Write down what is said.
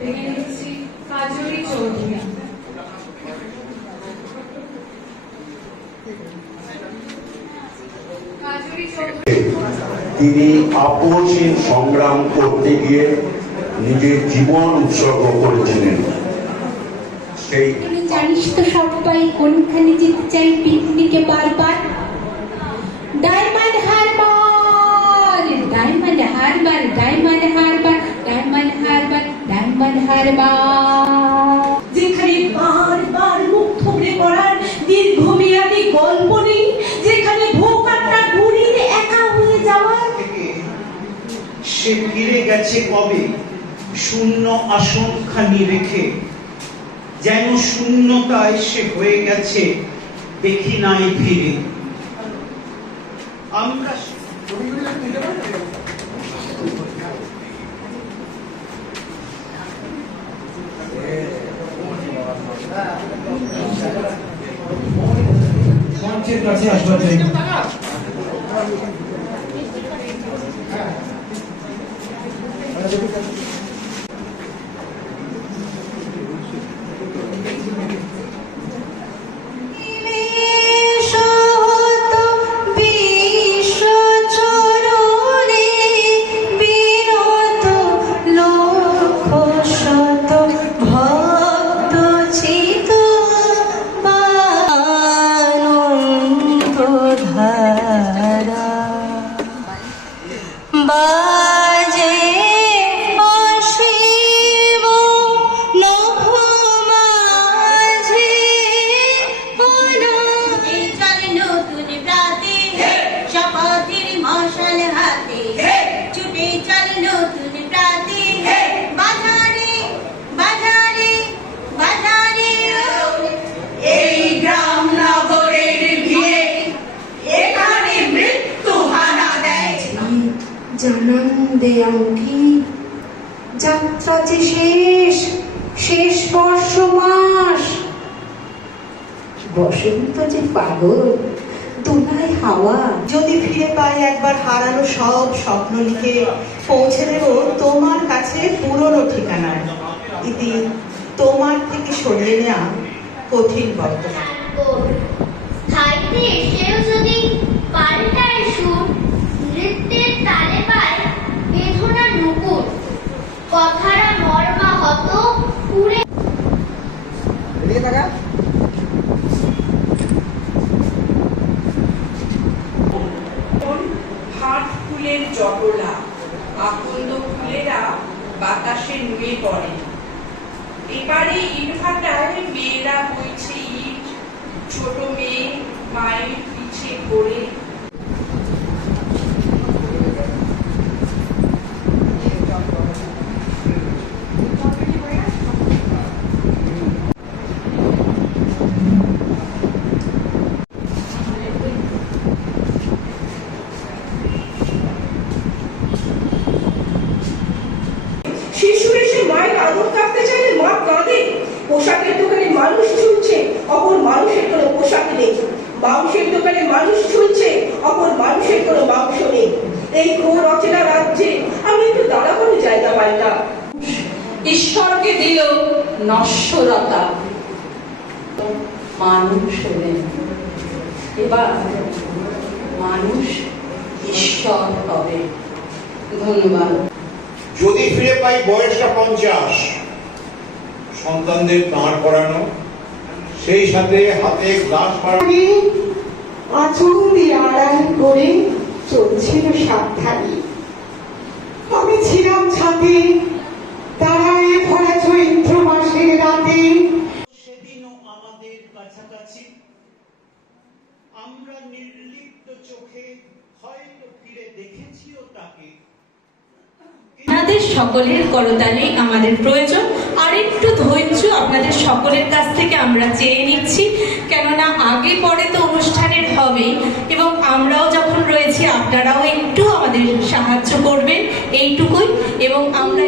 দেখে নিচ্ছি কাজরি চৌধুরী। তিনি আপোষহীন সংগ্রাম করতে গিয়ে নিজের জীবন উৎসর্গ করেছিলেন। সেই জানিস তো সবাই কোনখানে যেতে চাই পিকনিকে বারবার? Diamond Harbour, diamond Harbour, diamond Harbour, diamond Harbour, diamond Harbour, যেখানে বারবার মুখ থুবড়ে পড়ার দীর্ঘমেয়াদী গল্প নেই, যেখানে ভোকাট্টা ঘুরিয়ে একা হয়ে যাওয়ার। সে ফিরে গেছে কবে শূন্য আসন খানি রেখে, যেন শূন্যতায় সে হয়ে গেছে দেখি নাই ফিরে। আমরা মঞ্চের কাছে আসবার জন্য জানান্দে অঙ্কি যাত্রা যে শেষ, শেষ বর্ষ মাস, বসন্ত যে পাগল দোলায় হাওয়া। যদি ফিরে পাই একবার হারানো সব স্বপ্ন লিখে, পৌঁছে দেব তোমার কাছে পুরনো ঠিকানায়। ইতি তোমার থেকে সরিয়ে নেওয়া কঠিন বর্তমান। স্থায়ীতে এসেও যদি পাল্টায় সুর, নৃত্যের তালে পায় বেদনা নুপুর, কথারা মর্মা হত পুরে। হাট ফুলের জটলা, আকন্দ ফুলেরা বাতাসে নুয়ে পড়ে। এবারে ইটভাটায় মেয়েরা বইছে ইট, ছোট মেয়ে মায়ের পিছে পড়ে। শিশু এসে মায়ের আদর কাটতে চাইলে মা কাঁদে। পোশাকের দোকানে মানুষ ঝুলছে, অপর মানুষের কোনো পোশাক নেই। মাংসের দোকানে মানুষ ঝুলছে, অপর মানুষের কোনো মাংস নেই। এই ঘোর অচেনা রাজ্যে আমি একটু দাঁড়াবার জায়গা পাই না। ঈশ্বরকে দিল নশ্বরতা, মানুষ হলেন। এবার মানুষ ঈশ্বর হবে। ধন্যবাদ। যদি ফিরে পাই বয়সটা 50, সন্তানদের দাঁড় করানো, সেই সাথে হাতে গ্লাস মারানো, আচরণ দিয়ে আড়াল করে চলছিল সাবধানে। আমি ছিলাম ছাদে দাঁড়ায় ভরা চৈত্র মাসের রাতে। সেদিনও আমাদের কাছাকাছি, আমরা নির্লিপ্ত চোখে হয়তো ফিরে দেখেছিও তাকে। আপনাদের সকলের করতালে আমাদের প্রয়োজন। আর একটু ধৈর্য আপনাদের সকলের কাছ থেকে আমরা চেয়ে নিচ্ছি, কেননা আগে পরে তো অনুষ্ঠানের হবেই, এবং আমরাও যখন রয়েছি আপনারাও একটু আমাদের সাহায্য করবেন, এইটুকুই। এবং আমরা